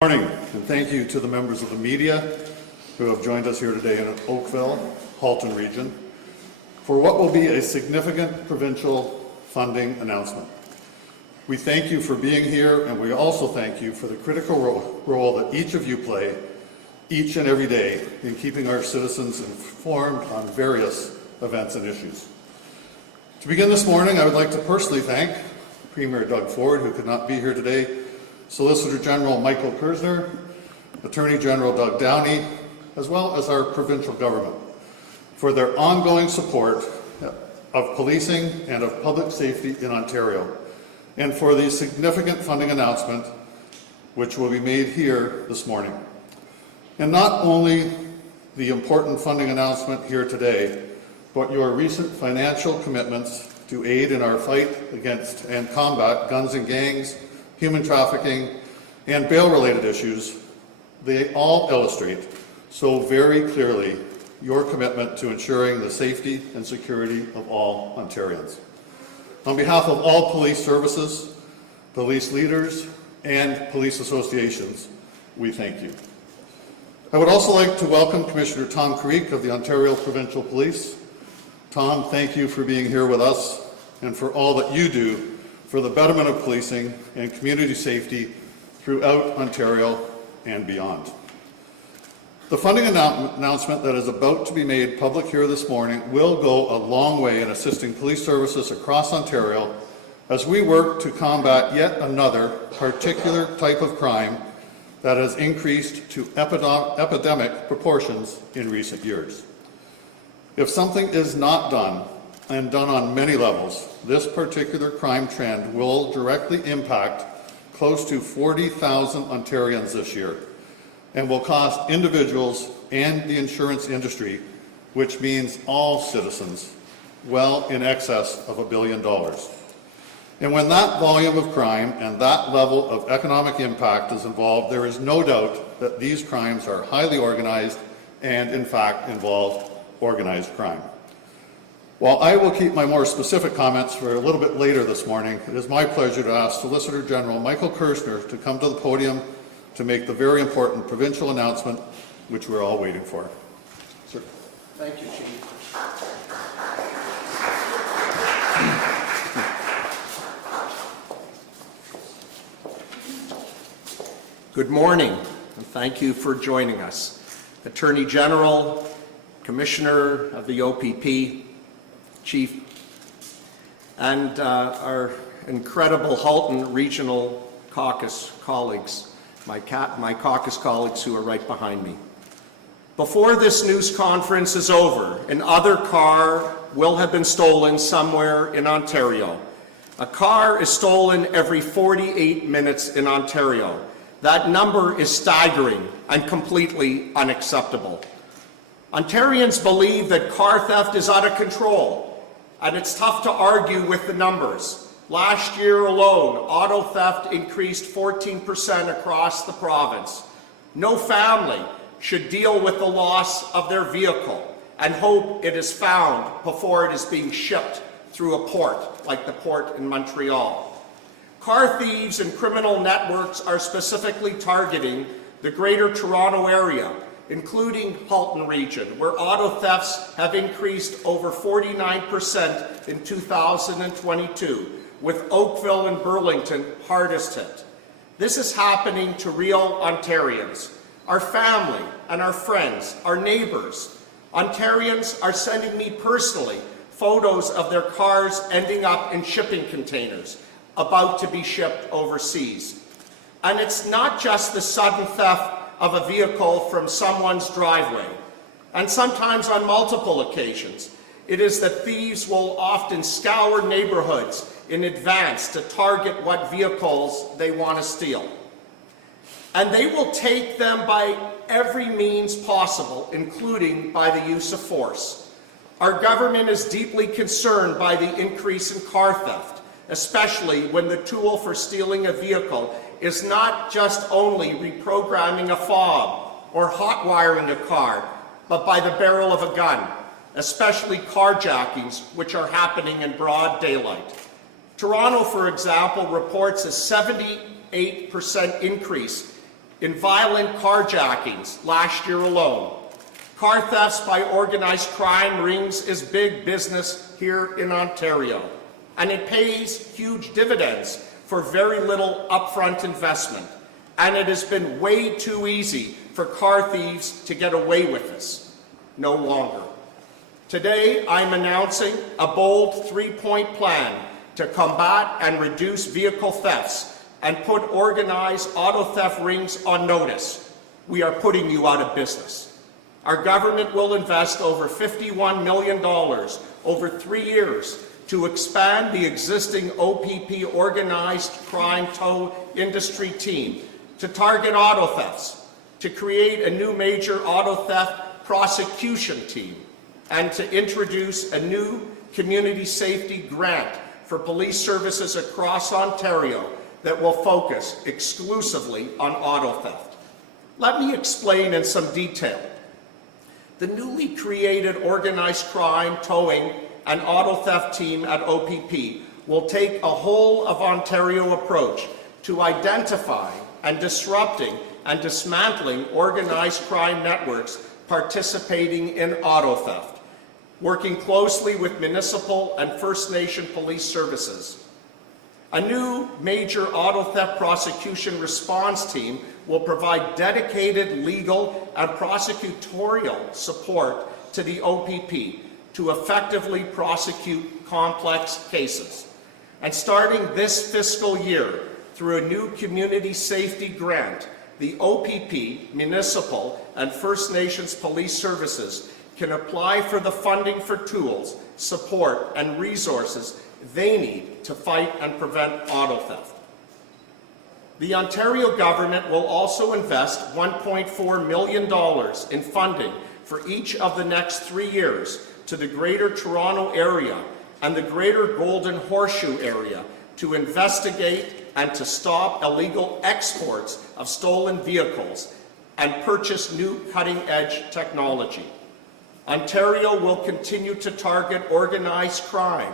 Good morning, and thank you to the members of the media who have joined us here today in Oakville, Halton region, for what will be a significant provincial funding announcement. We thank you for being here, and we also thank you for the critical role that each of you play each and every day in keeping our citizens informed on various events and issues. To begin this morning, I would like to personally thank Premier Doug Ford, who could not be here today, Solicitor General Michael Kerzner, Attorney General Doug Downey, as well as our provincial government for their ongoing support of policing and of public safety in Ontario, and for the significant funding announcement which will be made here this morning. And not only the important funding announcement here today, but your recent financial commitments to aid in our fight against and combat guns and gangs, human trafficking, and bail-related issues, they all illustrate so very clearly your commitment to ensuring the safety and security of all Ontarians. On behalf of all police services, police leaders, and police associations, we thank you. I would also like to welcome Commissioner Tom Creek of the Ontario Provincial Police. Tom, thank you for being here with us and for all that you do for the betterment of policing and community safety throughout Ontario and beyond. The funding announcement that is about to be made public here this morning will go a long way in assisting police services across Ontario as we work to combat yet another particular type of crime that has increased to epidemic proportions in recent years. If something is not done, and done on many levels, this particular crime trend will directly impact close to 40,000 Ontarians this year and will cost individuals and the insurance industry, which means all citizens, well in excess of $1 billion. And when that volume of crime and that level of economic impact is involved, there is no doubt that these crimes are highly organized and, in fact, involve organized crime. While I will keep my more specific comments for a little bit later this morning, it is my pleasure to ask Solicitor General Michael Kerzner to come to the podium to make the very important provincial announcement which we're all waiting for. Sir. Thank you, Chief. Good morning, and thank you for joining us. Attorney General, Commissioner of the OPP, Chief, and our incredible Halton Regional Caucus colleagues, my caucus colleagues who are right behind me. Before this news conference is over, another car will have been stolen somewhere in Ontario. A car is stolen every 48 minutes in Ontario. That number is staggering and completely unacceptable. Ontarians believe that car theft is out of control, and it's tough to argue with the numbers. Last year alone, auto theft increased 14% across the province. No family should deal with the loss of their vehicle and hope it is found before it is being shipped through a port, like the port in Montreal. Car thieves and criminal networks are specifically targeting the Greater Toronto Area, including Halton region, where auto thefts have increased over 49% in 2022, with Oakville and Burlington hardest hit. This is happening to real Ontarians, our family and our friends, our neighbors. Ontarians are sending me personally photos of their cars ending up in shipping containers, about to be shipped overseas. And it's not just the sudden theft of a vehicle from someone's driveway, and sometimes on multiple occasions. It is that thieves will often scour neighborhoods in advance to target what vehicles they want to steal. And they will take them by every means possible, including by the use of force. Our government is deeply concerned by the increase in car theft, especially when the tool for stealing a vehicle is not just only reprogramming a fob or hot-wiring a car, but by the barrel of a gun, especially carjackings, which are happening in broad daylight. Toronto, for example, reports a 78% increase in violent carjackings last year alone. Car thefts by organized crime rings is big business here in Ontario, and it pays huge dividends for very little upfront investment. And it has been way too easy for car thieves to get away with this. No longer. Today, I'm announcing a bold three-point plan to combat and reduce vehicle thefts and put organized auto theft rings on notice. We are putting you out of business. Our government will invest over $51 million over 3 years to expand the existing OPP organized crime tow industry team to target auto thefts, to create a new major auto theft prosecution team, and to introduce a new community safety grant for police services across Ontario that will focus exclusively on auto theft. Let me explain in some detail. The newly created organized crime, towing, and auto theft team at OPP will take a whole of Ontario approach to identifying and disrupting and dismantling organized crime networks participating in auto theft, working closely with municipal and First Nation police services. A new major auto theft prosecution response team will provide dedicated legal and prosecutorial support to the OPP to effectively prosecute complex cases. And starting this fiscal year, through a new community safety grant, the OPP, municipal, and First Nations police services can apply for the funding for tools, support, and resources they need to fight and prevent auto theft. The Ontario government will also invest $1.4 million in funding for each of the next 3 years to the Greater Toronto Area and the Greater Golden Horseshoe Area to investigate and to stop illegal exports of stolen vehicles and purchase new cutting-edge technology. Ontario will continue to target organized crime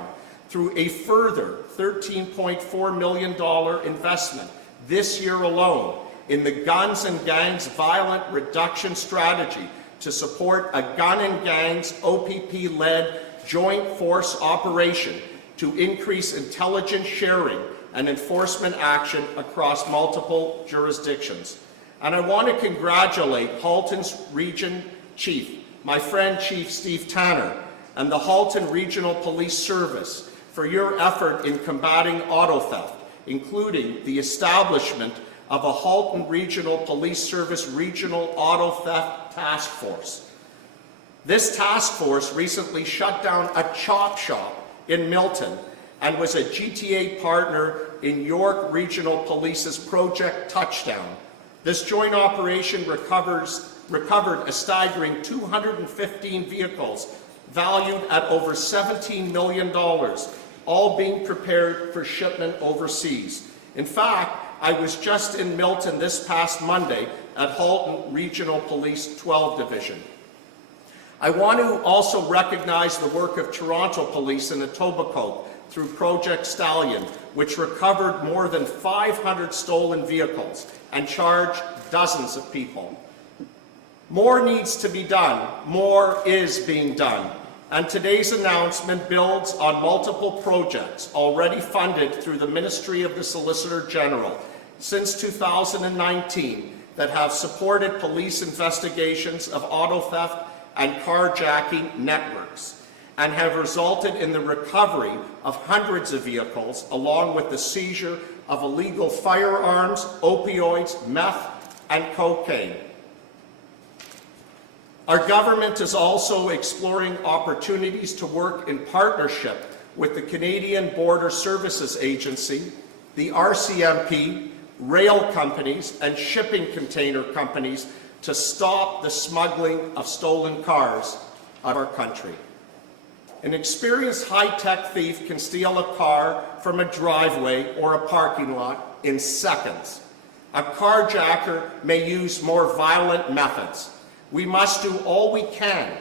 through a further $13.4 million investment this year alone in the Guns and Gangs Violent Reduction Strategy to support a Gun and Gangs OPP-led joint force operation to increase intelligence sharing and enforcement action across multiple jurisdictions. And I want to congratulate Halton's Region Chief, my friend Chief Steve Tanner, and the Halton Regional Police Service for your effort in combating auto theft, including the establishment of a Halton Regional Police Service Regional Auto Theft Task Force. This task force recently shut down a chop shop in Milton and was a GTA partner in York Regional Police's Project Touchdown. This joint operation recovered a staggering 215 vehicles valued at over $17 million, all being prepared for shipment overseas. In fact, I was just in Milton this past Monday at Halton Regional Police 12 Division. I want to also recognize the work of Toronto Police in Etobicoke through Project Stallion, which recovered more than 500 stolen vehicles and charged dozens of people. More needs to be done. More is being done. And today's announcement builds on multiple projects already funded through the Ministry of the Solicitor General since 2019 that have supported police investigations of auto theft and carjacking networks and have resulted in the recovery of hundreds of vehicles along with the seizure of illegal firearms, opioids, meth, and cocaine. Our government is also exploring opportunities to work in partnership with the Canadian Border Services Agency, the RCMP, rail companies, and shipping container companies to stop the smuggling of stolen cars out of our country. An experienced high-tech thief can steal a car from a driveway or a parking lot in seconds. A carjacker may use more violent methods. We must do all we can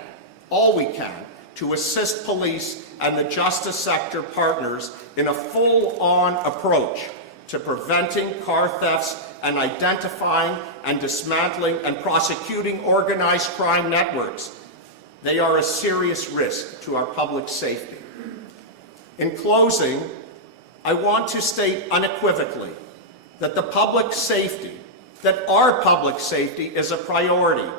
to assist police and the justice sector partners in a full-on approach to preventing car thefts and identifying and dismantling and prosecuting organized crime networks. They are a serious risk to our public safety. In closing, I want to state unequivocally that our public safety is a priority,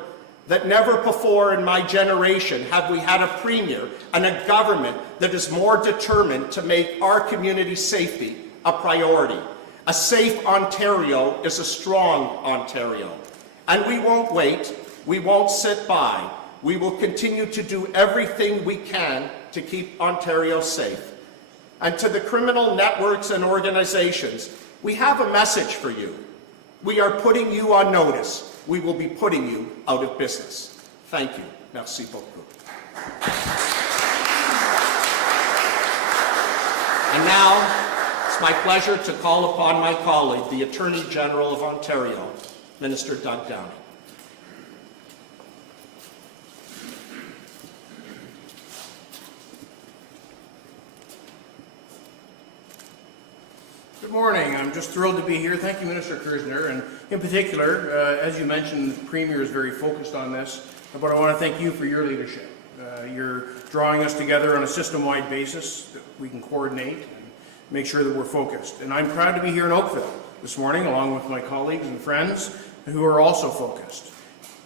that never before in my generation have we had a premier and a government that is more determined to make our community safety a priority. A safe Ontario is a strong Ontario. And we won't wait, we won't sit by. We will continue to do everything we can to keep Ontario safe. And to the criminal networks and organizations, we have a message for you. We are putting you on notice. We will be putting you out of business. Thank you. Merci beaucoup. And now, it's my pleasure to call upon my colleague, the Attorney General of Ontario, Minister Doug Downey. Good morning. I'm just thrilled to be here. Thank you, Minister Kerzner. And in particular, as you mentioned, the Premier is very focused on this, but I want to thank you for your leadership. You're drawing us together on a system-wide basis that we can coordinate and make sure that we're focused. And I'm proud to be here in Oakville this morning, along with my colleagues and friends who are also focused.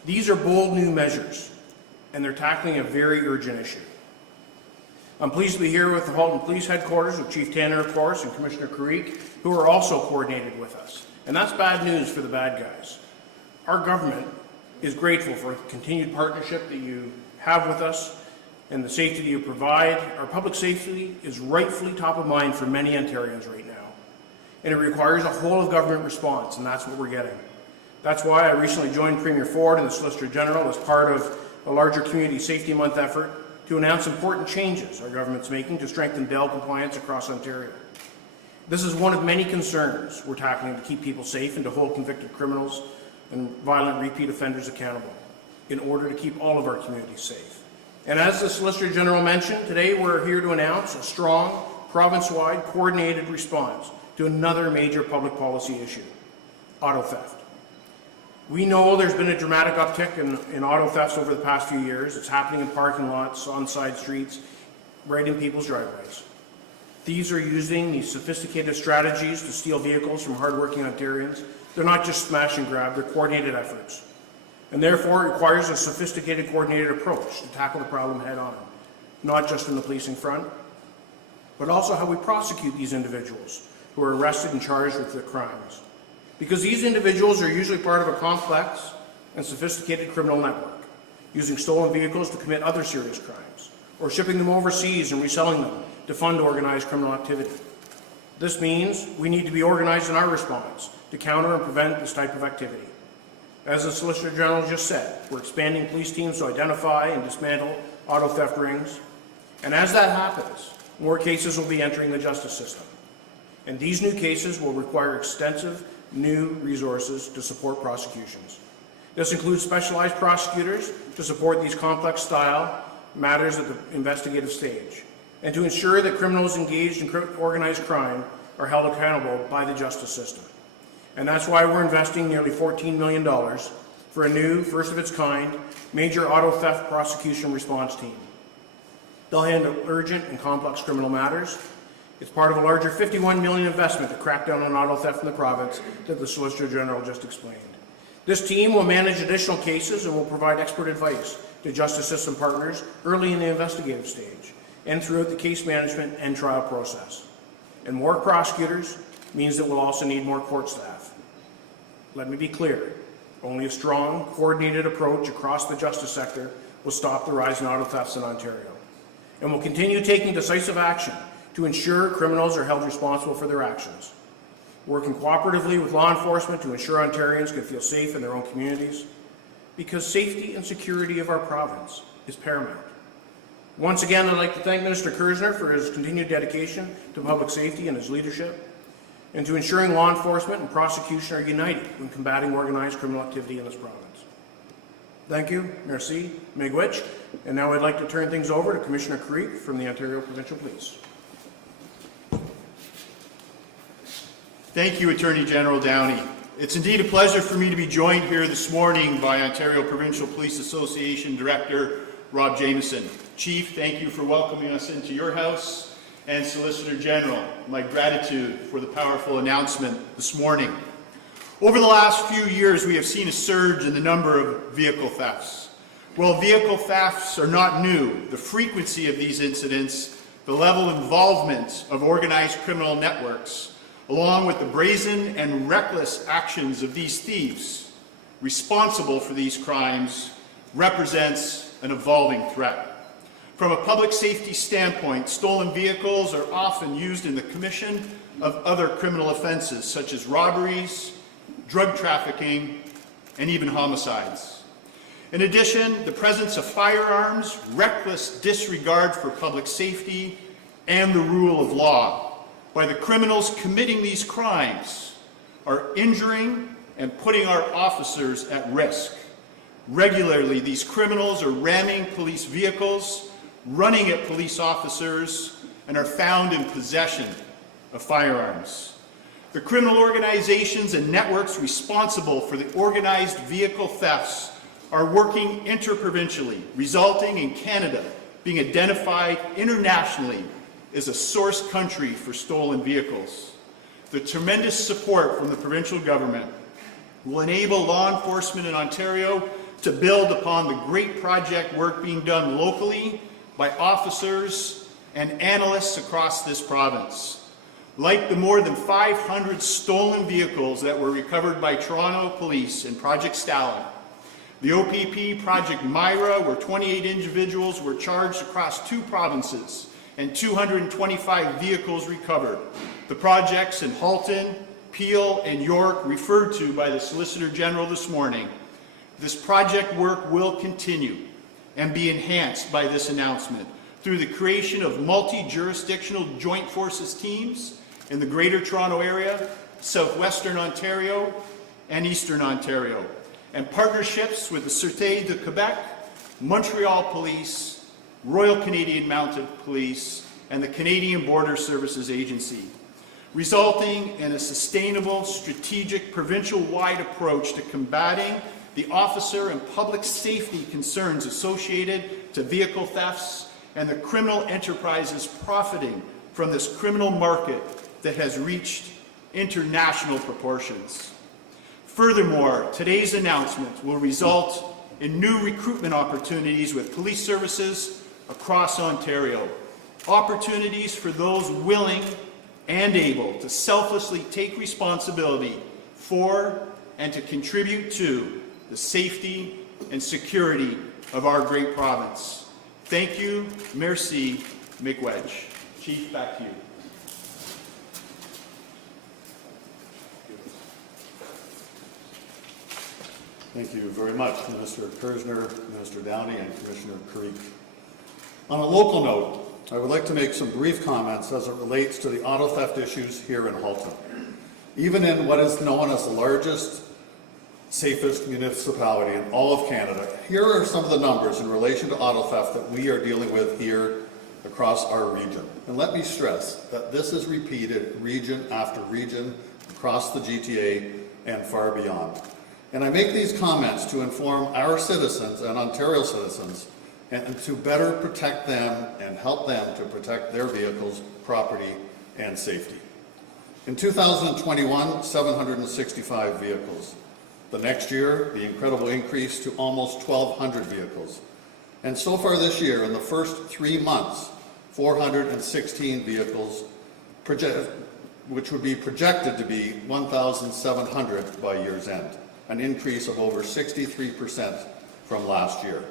These are bold new measures, and they're tackling a very urgent issue. I'm pleased to be here with the Halton Police Headquarters, with Chief Tanner, of course, and Commissioner Carrick, who are also coordinated with us. And that's bad news for the bad guys. Our government is grateful for the continued partnership that you have with us and the safety that you provide. Our public safety is rightfully top of mind for many Ontarians right now. And it requires a whole-of-government response, and that's what we're getting. That's why I recently joined Premier Ford and the Solicitor General as part of a larger Community Safety Month effort to announce important changes our government's making to strengthen bail compliance across Ontario. This is one of many concerns we're tackling to keep people safe and to hold convicted criminals and violent repeat offenders accountable in order to keep all of our communities safe. And as the Solicitor General mentioned, today we're here to announce a strong, province-wide, coordinated response to another major public policy issue, auto theft. We know there's been a dramatic uptick in auto thefts over the past few years. It's happening in parking lots, on side streets, right in people's driveways. Thieves are using these sophisticated strategies to steal vehicles from hardworking Ontarians. They're not just smash and grab, they're coordinated efforts. And therefore, it requires a sophisticated, coordinated approach to tackle the problem head on, not just in the policing front, but also how we prosecute these individuals who are arrested and charged with the crimes. Because these individuals are usually part of a complex and sophisticated criminal network, using stolen vehicles to commit other serious crimes, or shipping them overseas and reselling them to fund organized criminal activity. This means we need to be organized in our response to counter and prevent this type of activity. As the Solicitor General just said, we're expanding police teams to identify and dismantle auto theft rings. And as that happens, more cases will be entering the justice system. And these new cases will require extensive new resources to support prosecutions. This includes specialized prosecutors to support these complex style matters at the investigative stage, and to ensure that criminals engaged in organized crime are held accountable by the justice system. And that's why we're investing nearly $14 million for a new, first-of-its-kind, major auto theft prosecution response team. They'll handle urgent and complex criminal matters. It's part of a larger $51 million investment to crack down on auto theft in the province that the Solicitor General just explained. This team will manage additional cases and will provide expert advice to justice system partners early in the investigative stage and throughout the case management and trial process. And more prosecutors means that we'll also need more court staff. Let me be clear, only a strong, coordinated approach across the justice sector will stop the rise in auto thefts in Ontario. And we'll continue taking decisive action to ensure criminals are held responsible for their actions, working cooperatively with law enforcement to ensure Ontarians can feel safe in their own communities, because safety and security of our province is paramount. Once again, I'd like to thank Minister Kerzner for his continued dedication to public safety and his leadership, and to ensuring law enforcement and prosecution are united when combating organized criminal activity in this province. Thank you, merci, miigwech, and now I'd like to turn things over to Commissioner Carrick from the Ontario Provincial Police. Thank you, Attorney General Downey. It's indeed a pleasure for me to be joined here this morning by Ontario Provincial Police Association Director Rob Jameson. Chief, thank you for welcoming us into your house, and Solicitor General, my gratitude for the powerful announcement this morning. Over the last few years, we have seen a surge in the number of vehicle thefts. While vehicle thefts are not new, the frequency of these incidents, the level of involvement of organized criminal networks, along with the brazen and reckless actions of these thieves responsible for these crimes, represents an evolving threat. From a public safety standpoint, stolen vehicles are often used in the commission of other criminal offenses such as robberies, drug trafficking, and even homicides. In addition, the presence of firearms, reckless disregard for public safety, and the rule of law by the criminals committing these crimes are injuring and putting our officers at risk. Regularly, these criminals are ramming police vehicles, running at police officers, and are found in possession of firearms. The criminal organizations and networks responsible for the organized vehicle thefts are working interprovincially, resulting in Canada being identified internationally is a source country for stolen vehicles. The tremendous support from the provincial government will enable law enforcement in Ontario to build upon the great project work being done locally by officers and analysts across this province. Like the more than 500 stolen vehicles that were recovered by Toronto Police in Project Stalin, the OPP Project Myra, where 28 individuals were charged across 2 provinces, and 225 vehicles recovered. The projects in Halton, Peel, and York referred to by the Solicitor General this morning. This project work will continue and be enhanced by this announcement through the creation of multi-jurisdictional joint forces teams in the Greater Toronto Area, Southwestern Ontario, and Eastern Ontario, and partnerships with the Sûreté de Québec, Montreal Police, Royal Canadian Mounted Police, and the Canadian Border Services Agency, resulting in a sustainable, strategic, provincial-wide approach to combating the officer and public safety concerns associated to vehicle thefts and the criminal enterprises profiting from this criminal market that has reached international proportions. Furthermore, today's announcement will result in new recruitment opportunities with police services across Ontario, opportunities for those willing and able to selflessly take responsibility for and to contribute to the safety and security of our great province. Thank you, merci, miigwech. Chief, back to you. Thank you very much, Minister Kerzner, Minister Downey, and Commissioner Creek. On a local note, I would like to make some brief comments as it relates to the auto theft issues here in Halton. Even in what is known as the largest, safest municipality in all of Canada, here are some of the numbers in relation to auto theft that we are dealing with here across our region. And let me stress that this is repeated region after region across the GTA and far beyond. And I make these comments to inform our citizens and Ontario citizens and to better protect them and help them to protect their vehicles, property, and safety. In 2021, 765 vehicles. The next year, the incredible increase to almost 1,200 vehicles. And so far this year, in the first 3 months, 416 vehicles, which would be projected to be 1,700 by year's end, an increase of over 63% from last year.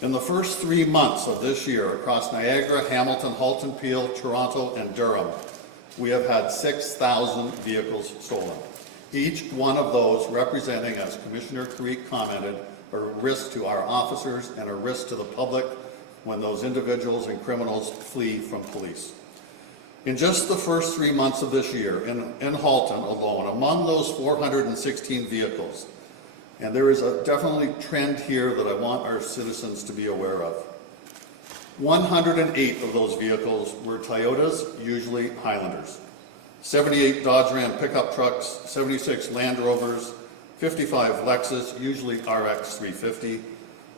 In the first 3 months of this year, across Niagara, Hamilton, Halton, Peel, Toronto, and Durham, we have had 6,000 vehicles stolen. Each one of those representing, as Commissioner Creek commented, a risk to our officers and a risk to the public when those individuals and criminals flee from police. In just the first 3 months of this year, in Halton alone, among those 416 vehicles, and there is a definitely trend here that I want our citizens to be aware of. 108 of those vehicles were Toyotas, usually Highlanders. 78 Dodge Ram pickup trucks, 76 Land Rovers, 55 Lexus, usually RX 350,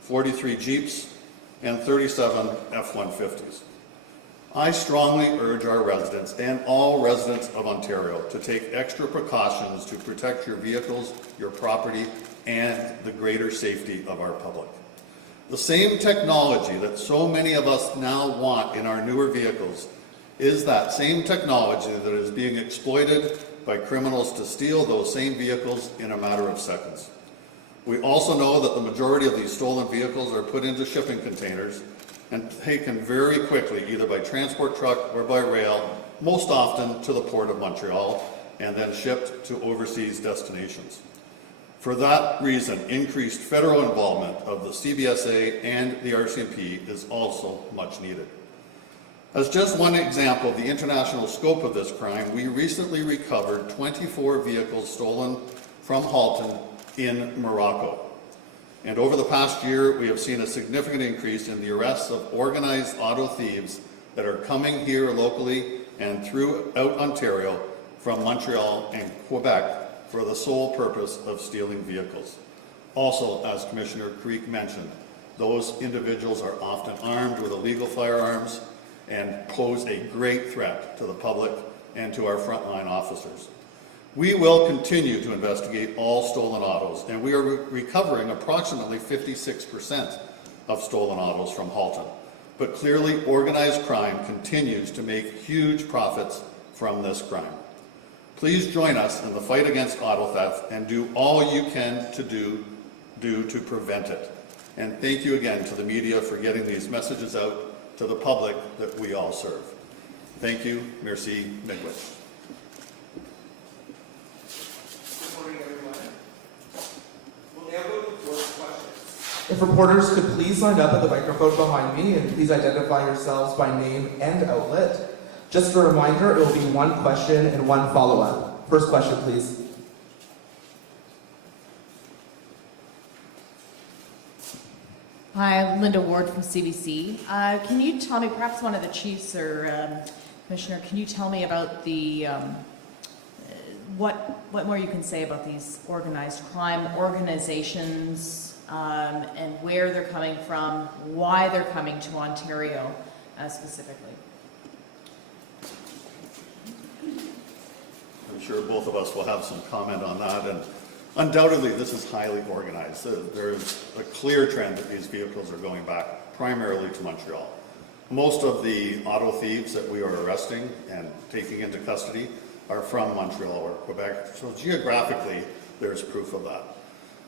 43 Jeeps, and 37 F-150s. I strongly urge our residents and all residents of Ontario to take extra precautions to protect your vehicles, your property, and the greater safety of our public. The same technology that so many of us now want in our newer vehicles is that same technology that is being exploited by criminals to steal those same vehicles in a matter of seconds. We also know that the majority of these stolen vehicles are put into shipping containers and taken very quickly, either by transport truck or by rail, most often to the Port of Montreal, and then shipped to overseas destinations. For that reason, increased federal involvement of the CBSA and the RCMP is also much needed. As just one example of the international scope of this crime, we recently recovered 24 vehicles stolen from Halton in Morocco. And over the past year, we have seen a significant increase in the arrests of organized auto thieves that are coming here locally and throughout Ontario from Montreal and Quebec for the sole purpose of stealing vehicles. Also, as Commissioner Creek mentioned, those individuals are often armed with illegal firearms and pose a great threat to the public and to our frontline officers. We will continue to investigate all stolen autos, and we are recovering approximately 56% of stolen autos from Halton. But clearly, organized crime continues to make huge profits from this crime. Please join us in the fight against auto theft and do all you can to do to prevent it. And thank you again to the media for getting these messages out to the public that we all serve. Thank you. Merci. Miigwech. Good morning, everyone. We'll now go to board questions. If reporters could please line up at the microphone behind me and please identify yourselves by name and outlet. Just a reminder, it will be one question and one follow-up. First question, please. Hi, I'm Linda Ward from CBC. Can you tell me, perhaps one of the chiefs or commissioner, can you tell me about the what more you can say about these organized crime organizations and where they're coming from, why they're coming to Ontario specifically? I'm sure both of us will have some comment on that, and undoubtedly this is highly organized. There is a clear trend that these vehicles are going back primarily to Montreal. Most of the auto thieves that we are arresting and taking into custody are from Montreal or Quebec, so geographically there's proof of that.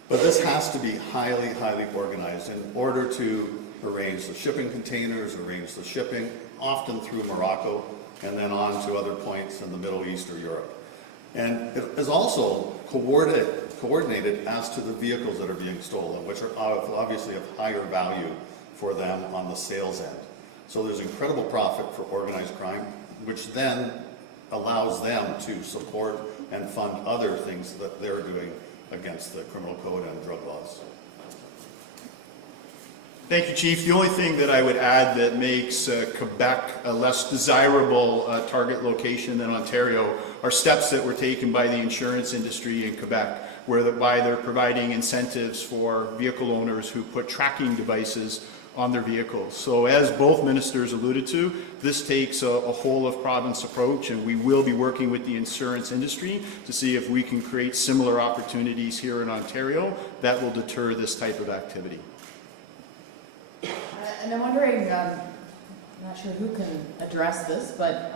But this has to be highly, highly organized in order to arrange the shipping containers, arrange the shipping, often through Morocco, and then on to other points in the Middle East or Europe. And it is also coordinated as to the vehicles that are being stolen, which are obviously of higher value for them on the sales end. So there's incredible profit for organized crime, which then allows them to support and fund other things that they're doing against the criminal code and drug laws. Thank you, Chief. The only thing that I would add that makes Quebec a less desirable target location than Ontario are steps that were taken by the insurance industry in Quebec, whereby they're providing incentives for vehicle owners who put tracking devices on their vehicles. So as both ministers alluded to, this takes a whole of province approach, and we will be working with the insurance industry to see if we can create similar opportunities here in Ontario that will deter this type of activity. And I'm wondering, I'm not sure who can address this, but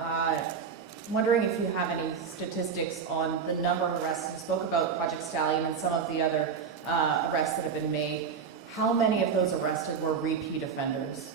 wondering if you have any statistics on the number of arrests. You spoke about Project Stallion and some of the other arrests that have been made. How many of those arrested were repeat offenders?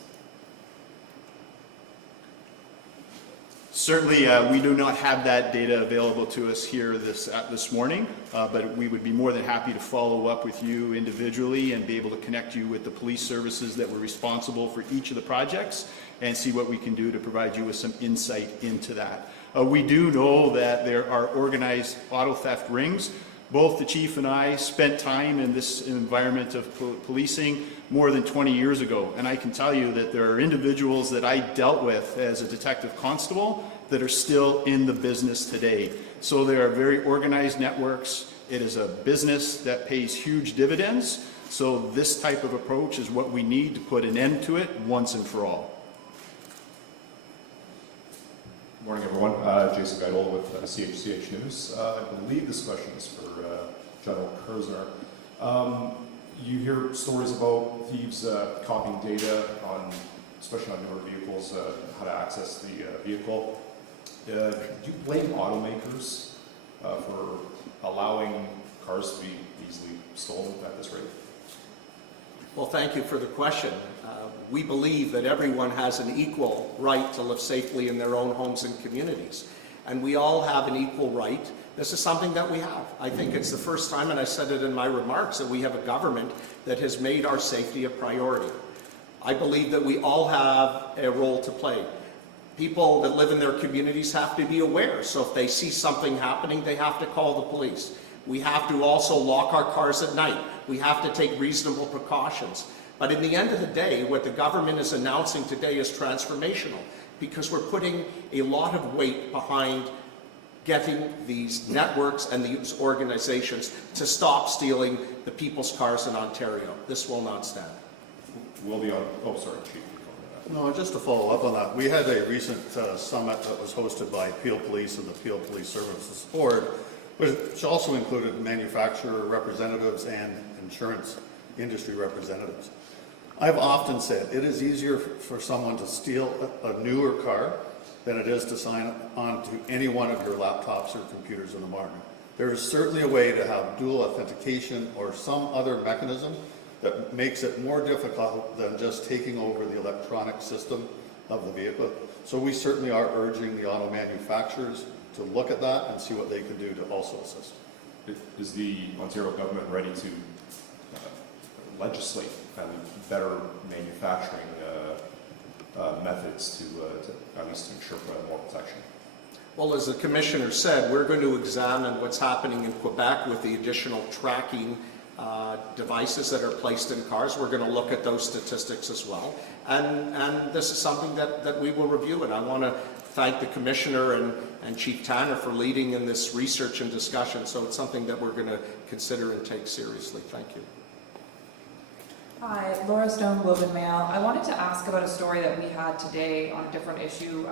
Certainly, we do not have that data available to us here this morning, but we would be more than happy to follow up with you individually and be able to connect you with the police services that were responsible for each of the projects and see what we can do to provide you with some insight into that. We do know that there are organized auto theft rings. Both the chief and I spent time in this environment of policing more than 20 years ago, and I can tell you that there are individuals that I dealt with as a detective constable that are still in the business today. So they are very organized networks. It is a business that pays huge dividends. So this type of approach is what we need to put an end to it once and for all. Good morning, everyone. Jason Geidola with CHCH News. I believe this question is for General Kerzner. You hear stories about thieves copying data on, especially on newer vehicles, how to access the vehicle. Do you blame automakers for allowing cars to be easily stolen at this rate? Well, thank you for the question. We believe that everyone has an equal right to live safely in their own homes and communities. And we all have an equal right. This is something that we have. I think it's the first time, and I said it in my remarks, that we have a government that has made our safety a priority. I believe that we all have a role to play. People that live in their communities have to be aware. So if they see something happening, they have to call the police. We have to also lock our cars at night. We have to take reasonable precautions. But in the end of the day, what the government is announcing today is transformational, because we're putting a lot of weight behind getting these networks and these organizations to stop stealing the people's cars in Ontario. This will not stand. Will be on, oh, sorry, Chief. No, just to follow up on that, we had a recent summit that was hosted by Peel Police and the Peel Police Services Board, which also included manufacturer representatives and insurance industry representatives. I've often said it is easier for someone to steal a newer car than it is to sign on to any one of your laptops or computers in the market. There is certainly a way to have dual authentication or some other mechanism that makes it more difficult than just taking over the electronic system of the vehicle. So we certainly are urging the auto manufacturers to look at that and see what they can do to also assist. Is the Ontario government ready to legislate better manufacturing methods to at least ensure more protection? Well, as the Commissioner said, we're going to examine what's happening in Quebec with the additional tracking devices that are placed in cars. We're going to look at those statistics as well. And this is something that we will review. And I want to thank the Commissioner and Chief Tanner for leading in this research and discussion. So it's something that we're going to consider and take seriously. Thank you. Hi, Laura Stone, Globe and Mail. I wanted to ask about a story that we had today on a different issue.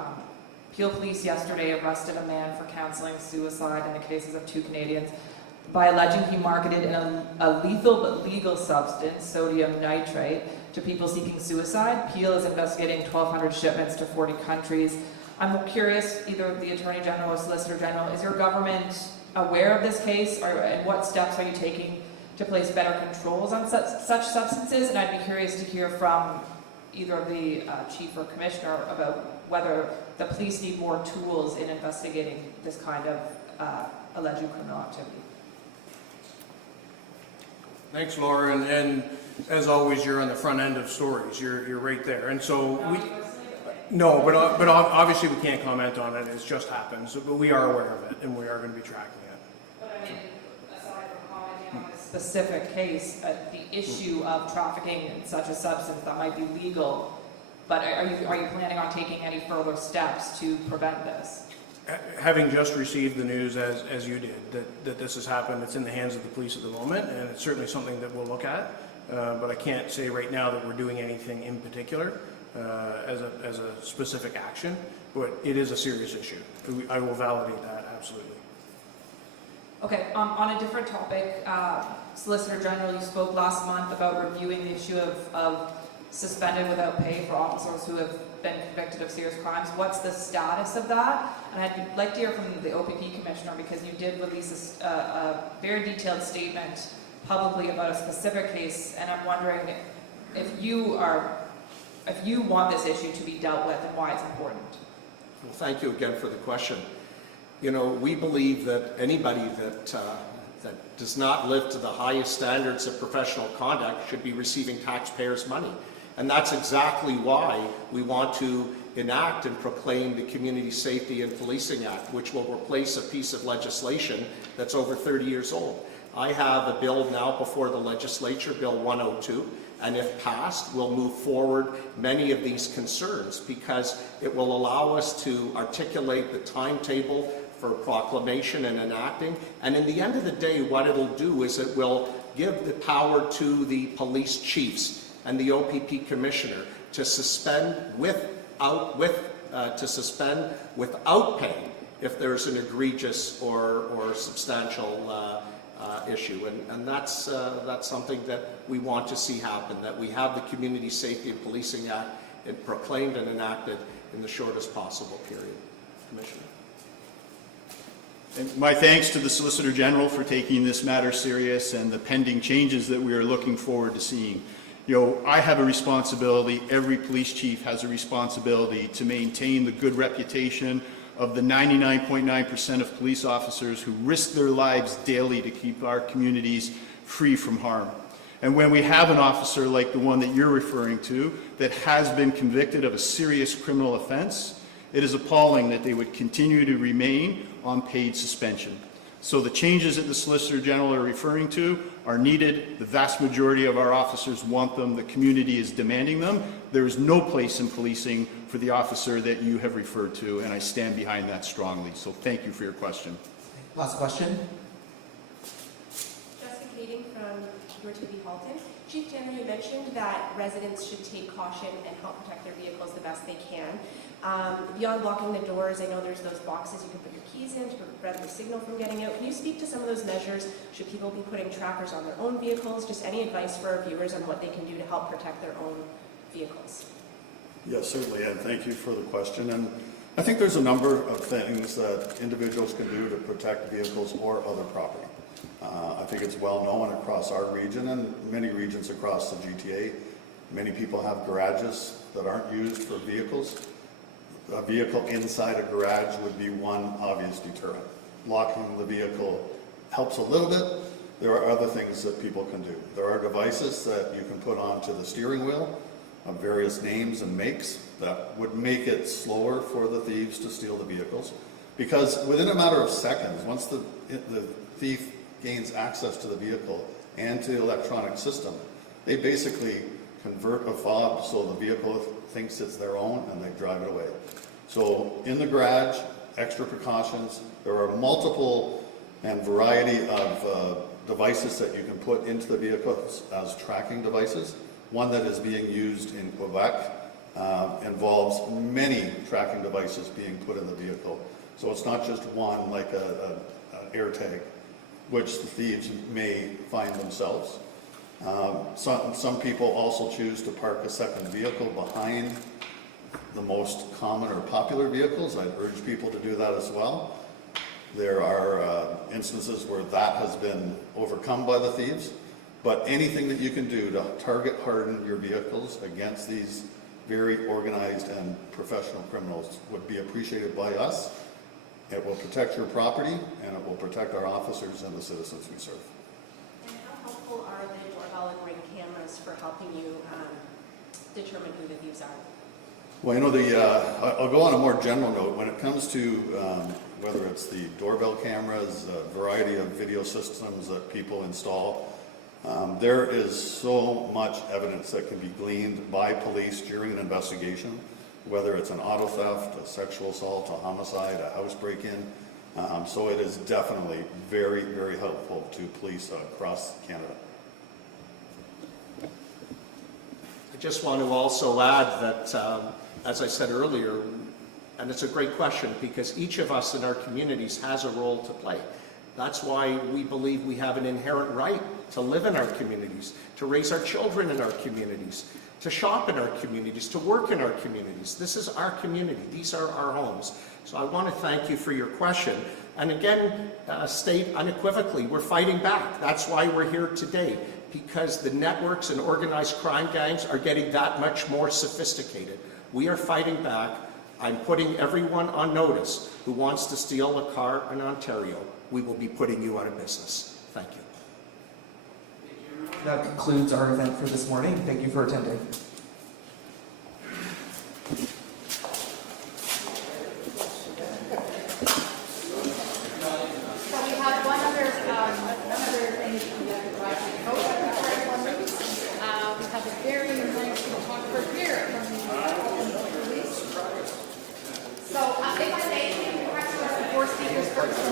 Peel Police yesterday arrested a man for counseling suicide in the cases of 2 Canadians by alleging he marketed a lethal but legal substance, sodium nitrite, to people seeking suicide. Peel is investigating 1,200 shipments to 40 countries. I'm curious, either the Attorney General or Solicitor General, is your government aware of this case, and what steps are you taking to place better controls on such substances? And I'd be curious to hear from either the Chief or Commissioner about whether the police need more tools in investigating this kind of alleged criminal activity. Thanks, Laura, and as always, you're on the front end of stories. You're right there, and so no, but obviously we can't comment on it. It's just happened, so, but we are aware of it, and we are going to be tracking it. But I mean, aside from commenting on this specific case, the issue of trafficking in such a substance that might be legal, but are you planning on taking any further steps to prevent this? Having just received the news as you did, that this has happened, it's in the hands of the police at the moment, and it's certainly something that we'll look at. But I can't say right now that we're doing anything in particular as a specific action, but it is a serious issue. I will validate that, absolutely. Okay, on a different topic, Solicitor General, you spoke last month about reviewing the issue of suspended without pay for officers who have been convicted of serious crimes. What's the status of that? And I'd like to hear from the OPP Commissioner, because you did release a very detailed statement publicly about a specific case, and I'm wondering if you want this issue to be dealt with and why it's important. Well, thank you again for the question. You know, we believe that anybody that does not live to the highest standards of professional conduct should be receiving taxpayers' money. And that's exactly why we want to enact and proclaim the Community Safety and Policing Act, which will replace a piece of legislation that's over 30 years old. I have a bill now before the legislature, Bill 102. and if passed, will move forward many of these concerns because it will allow us to articulate the timetable for proclamation and enacting. And in the end of the day, what it'll do is it will give the power to the police chiefs and the OPP commissioner to suspend without paying if there's an egregious or substantial issue. And that's something that we want to see happen, that we have the Community Safety and Policing Act proclaimed and enacted in the shortest possible period. Commissioner. And my thanks to the Solicitor General for taking this matter serious and the pending changes that we are looking forward to seeing. You know, I have a responsibility, every police chief has a responsibility to maintain the good reputation of the 99.9% of police officers who risk their lives daily to keep our communities free from harm. And when we have an officer like the one that you're referring to that has been convicted of a serious criminal offense, it is appalling that they would continue to remain on paid suspension. So the changes that the Solicitor General are referring to are needed. The vast majority of our officers want them. The community is demanding them. There is no place in policing for the officer that you have referred to, and I stand behind that strongly. So thank you for your question. Last question. Jessica Kading from your TV Halton. Chief Tanner, you mentioned that residents should take caution and help protect their vehicles the best they can. Beyond locking the doors, I know there's those boxes you can put your keys in to prevent the signal from getting out. Can you speak to some of those measures? Should people be putting trackers on their own vehicles? Just any advice for our viewers on what they can do to help protect their own vehicles? Yes, certainly, and thank you for the question. And I think there's a number of things that individuals can do to protect vehicles or other property. I think it's well known across our region and many regions across the GTA. Many people have garages that aren't used for vehicles. A vehicle inside a garage would be one obvious deterrent. Locking the vehicle helps a little bit. There are other things that people can do. There are devices that you can put onto the steering wheel of various names and makes that would make it slower for the thieves to steal the vehicles. Because within a matter of seconds, once the thief gains access to the vehicle and to the electronic system, they basically convert a fob so the vehicle thinks it's their own and they drive it away. So in the garage, extra precautions. There are multiple and variety of devices that you can put into the vehicles as tracking devices. One that is being used in Quebec involves many tracking devices being put in the vehicle. So it's not just one like an AirTag, which the thieves may find themselves. Some people also choose to park a second vehicle behind the most common or popular vehicles. I'd urge people to do that as well. There are instances where that has been overcome by the thieves, but anything that you can do to target harden your vehicles against these very organized and professional criminals would be appreciated by us. It will protect your property and it will protect our officers and the citizens we serve. And how helpful are the doorbell and ring cameras for helping you determine who the thieves are? Well, you know, I'll go on a more general note. When it comes to whether it's the doorbell cameras, a variety of video systems that people install, there is so much evidence that can be gleaned by police during an investigation, whether it's an auto theft, a sexual assault, a homicide, a house break-in. So it is definitely very, very helpful to police across Canada. I just want to also add that, as I said earlier, and it's a great question because each of us in our communities has a role to play. That's why we believe we have an inherent right to live in our communities, to raise our children in our communities, to shop in our communities, to work in our communities. This is our community. These are our homes. So I want to thank you for your question. And again, state unequivocally, we're fighting back. That's why we're here today, because the networks and organized crime gangs are getting that much more sophisticated. We are fighting back. I'm putting everyone on notice who wants to steal a car in Ontario. We will be putting you out of business. Thank you. That concludes our event for this morning. Thank you for attending. So we have one other thing that we have to vote on. We have the So now